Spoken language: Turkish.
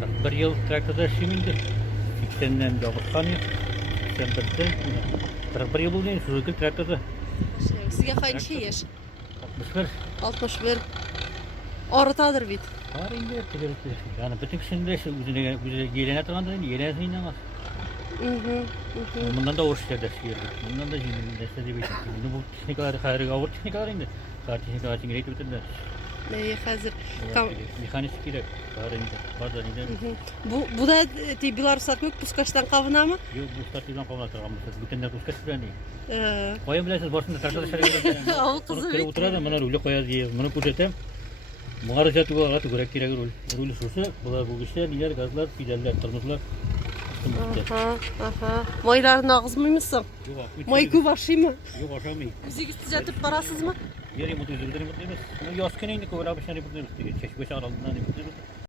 41 yıl traktörde şimdi 80'den jabıtkan yok. 81'den 41 yıl oldu Suzuki traktörde. Sizge kaç şey yaş? 61. 61. Ortadır bit. Var indi ticaretçi. Yani bütün şimdi şu üzerine gelene tıkandı yene sinema. Bundan da uğraşacak ders yerdi. Bundan da şimdi dersleri bitti. Şimdi bu teknikler hayır avur teknikler indi. Saat teknikler için gerekli bitirdi. Hazır. Mekanik gerek. Pardon Bu da Belaruslar kök puskaştan kavuna mı? Yok bu startından kavuna tırgamız. Bütün de puskaş falan değil. Koyun bilesiz boşunda tartışa dışarı. Avul kızı Kere oturada bana rulü koyar diye. Bunu kutetem. Mağara jatı bu alatı gerek gerek rulü sursa. Bunlar bu işte diğer gazlar, fideller, tırmızlar. Mayların ağız mıymışsın? Yok. May kubaşı mı? Yok aşamayı. Müzik üstü parasız mı? Yeri mutlu üzüldürüm mutluyuz. Yaz keneyini koyar abi şani mutluyuz. Çeşmeşe aralığından mutluyuz.